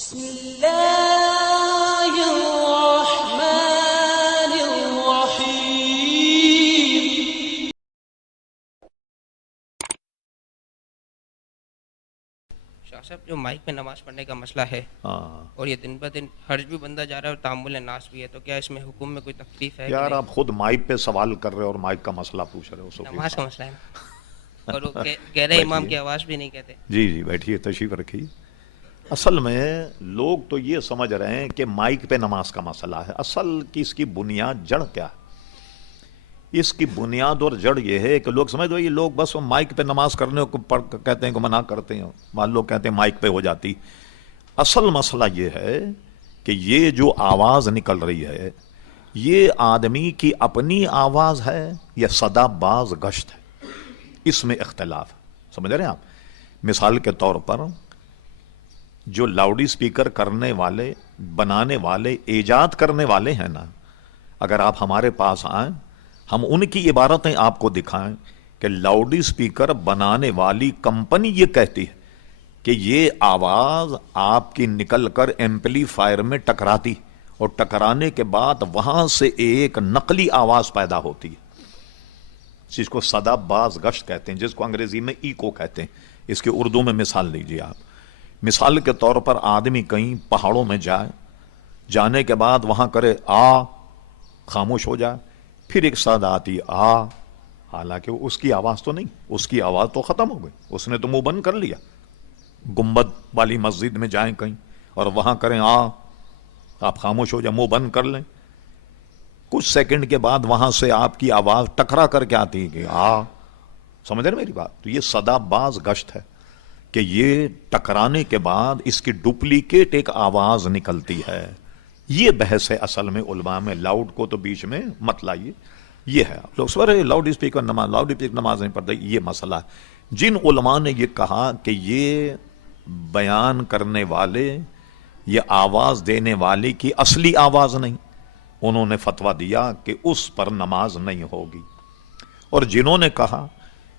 بسم اللہ الرحمن الرحیم۔ شاہ صاحب، جو مائک پہ نماز پڑھنے کا مسئلہ ہے اور یہ دن بدن حرج بھی بندہ جا رہا ہے اور تعامل ناس بھی ہے، تو کیا اس میں حکم میں کوئی تکلیف ہے؟ یار آپ خود مائک پہ سوال کر رہے اور مائک کا مسئلہ پوچھ رہے ہو. نماز کا مسئلہ ہے نا، اور وہ کہہ رہے امام کی آواز بھی نہیں کہتے. جی بیٹھیے، تشریف رکھیے. اصل میں لوگ تو یہ سمجھ رہے ہیں کہ مائک پہ نماز کا مسئلہ ہے. اصل کی اس کی بنیاد جڑ کیا ہے؟ اس کی بنیاد اور جڑ یہ ہے کہ لوگ سمجھ دو یہ لوگ بس مائک پہ نماز کرنے کو کہتے ہیں کہ منع کرتے ہیں، مان لوگ کہتے ہیں مائک پہ ہو جاتی. اصل مسئلہ یہ ہے کہ یہ جو آواز نکل رہی ہے یہ آدمی کی اپنی آواز ہے یا صدا باز گشت ہے، اس میں اختلاف ہے. سمجھ رہے ہیں آپ؟ مثال کے طور پر جو لاؤڈ اسپیکر کرنے والے، بنانے والے، ایجاد کرنے والے ہیں نا، اگر آپ ہمارے پاس آئیں ہم ان کی عبارتیں آپ کو دکھائیں کہ لاؤڈ اسپیکر بنانے والی کمپنی یہ کہتی ہے کہ یہ آواز آپ کی نکل کر ایمپلی فائر میں ٹکراتی اور ٹکرانے کے بعد وہاں سے ایک نقلی آواز پیدا ہوتی ہے، جس کو صدا باز گشت کہتے ہیں، جس کو انگریزی میں ایکو کہتے ہیں. اس کے اردو میں مثال لیجیے آپ. مثال کے طور پر آدمی کہیں پہاڑوں میں جائے، جانے کے بعد وہاں کرے آ، خاموش ہو جائے، پھر ایک صدا آتی آ، حالانکہ اس کی آواز تو نہیں، اس کی آواز تو ختم ہو گئی، اس نے تو منہ بند کر لیا. گنبد والی مسجد میں جائیں کہیں اور وہاں کریں آ، آپ خاموش ہو جائیں، منہ بند کر لیں، کچھ سیکنڈ کے بعد وہاں سے آپ کی آواز ٹکرا کر کے آتی ہے کہ آ. سمجھ رہے میری بات؟ تو یہ صدا باز گشت ہے کہ یہ ٹکرانے کے بعد اس کی ڈپلیکیٹ ایک آواز نکلتی ہے. یہ بحث ہے اصل میں علماء میں. لاؤڈ کو تو بیچ میں مت لائیے. یہ ہے لوگ سوچ لاؤڈ اسپیکر نماز نہیں پڑھتے، یہ مسئلہ ہے. جن علماء نے یہ کہا کہ یہ بیان کرنے والے، یہ آواز دینے والے کی اصلی آواز نہیں، انہوں نے فتویٰ دیا کہ اس پر نماز نہیں ہوگی. اور جنہوں نے کہا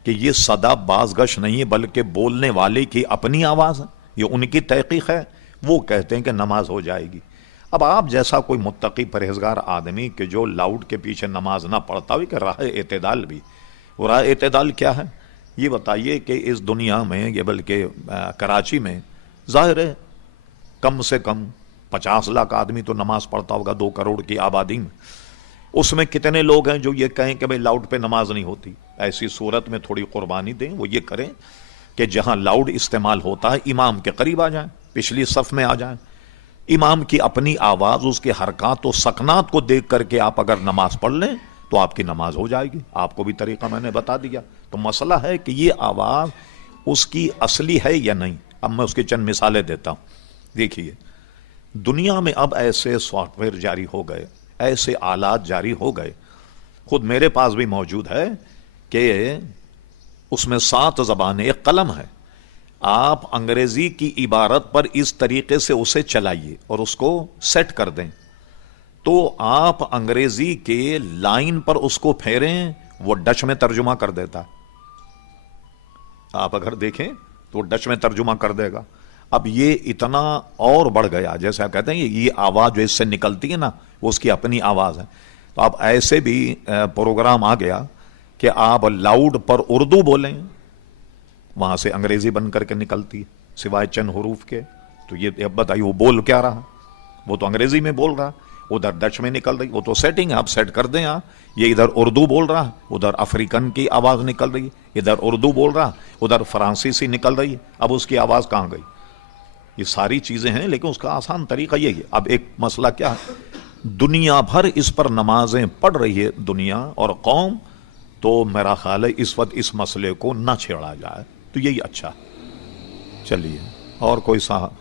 کہ یہ صدا بازگش نہیں ہے بلکہ بولنے والے کی اپنی آواز ہے، یہ ان کی تحقیق ہے، وہ کہتے ہیں کہ نماز ہو جائے گی. اب آپ جیسا کوئی متقی پرہیزگار آدمی کہ جو لاؤڈ کے پیچھے نماز نہ پڑھتا ہوئی کہ راہ اعتدال بھی، وہ راہ اعتدال کیا ہے یہ بتائیے. کہ اس دنیا میں یہ بلکہ کراچی میں ظاہر ہے کم سے کم 50 لاکھ آدمی تو نماز پڑھتا ہوگا 2 کروڑ کی آبادی میں. اس میں کتنے لوگ ہیں جو یہ کہیں کہ بھئی لاؤڈ پہ نماز نہیں ہوتی؟ ایسی صورت میں تھوڑی قربانی دیں، وہ یہ کریں کہ جہاں لاؤڈ استعمال ہوتا ہے امام کے قریب آ جائیں، پچھلی صف میں آ جائیں. امام کی اپنی آواز، اس کے حرکات و سکنات کو دیکھ کر کے آپ اگر نماز پڑھ لیں تو آپ کی نماز ہو جائے گی. آپ کو بھی طریقہ میں نے بتا دیا. تو مسئلہ ہے کہ یہ آواز اس کی اصلی ہے یا نہیں. اب میں اس کی چند مثالیں دیتا ہوں. دیکھیے دنیا میں اب ایسے سافٹ ویئر جاری ہو گئے، ایسے آلات جاری ہو گئے، خود میرے پاس بھی موجود ہے کہ اس میں 7 زبانیں، ایک قلم ہے. آپ انگریزی کی عبارت پر اس طریقے سے اسے چلائیے اور اس کو سیٹ کر دیں تو آپ انگریزی کے لائن پر اس کو پھیریں، وہ ڈچ میں ترجمہ کر دیتا ہے. آپ اگر دیکھیں تو وہ ڈچ میں ترجمہ کر دے گا. اب یہ اتنا اور بڑھ گیا، جیسے آپ کہتے ہیں یہ آواز جو اس سے نکلتی ہے نا وہ اس کی اپنی آواز ہے. تو اب ایسے بھی پروگرام آ گیا کہ آپ لاؤڈ پر اردو بولیں، وہاں سے انگریزی بن کر کے نکلتی ہے سوائے چند حروف کے. تو یہ بتائیے وہ بول کیا رہا؟ وہ تو انگریزی میں بول رہا، ادھر ڈچ میں نکل رہی، وہ تو سیٹنگ ہے، آپ سیٹ کر دیں. یہ ادھر اردو بول رہا، ادھر افریقن کی آواز نکل رہی، ادھر اردو بول رہا، ادھر فرانسیسی نکل رہی. اب اس کی آواز کہاں گئی؟ یہ ساری چیزیں ہیں، لیکن اس کا آسان طریقہ یہی ہے. اب ایک مسئلہ کیا ہے، دنیا بھر اس پر نمازیں پڑھ رہی ہے دنیا اور قوم، تو میرا خیال ہے اس وقت اس مسئلے کو نہ چھیڑا جائے تو یہی اچھا. چلیے اور کوئی صاحب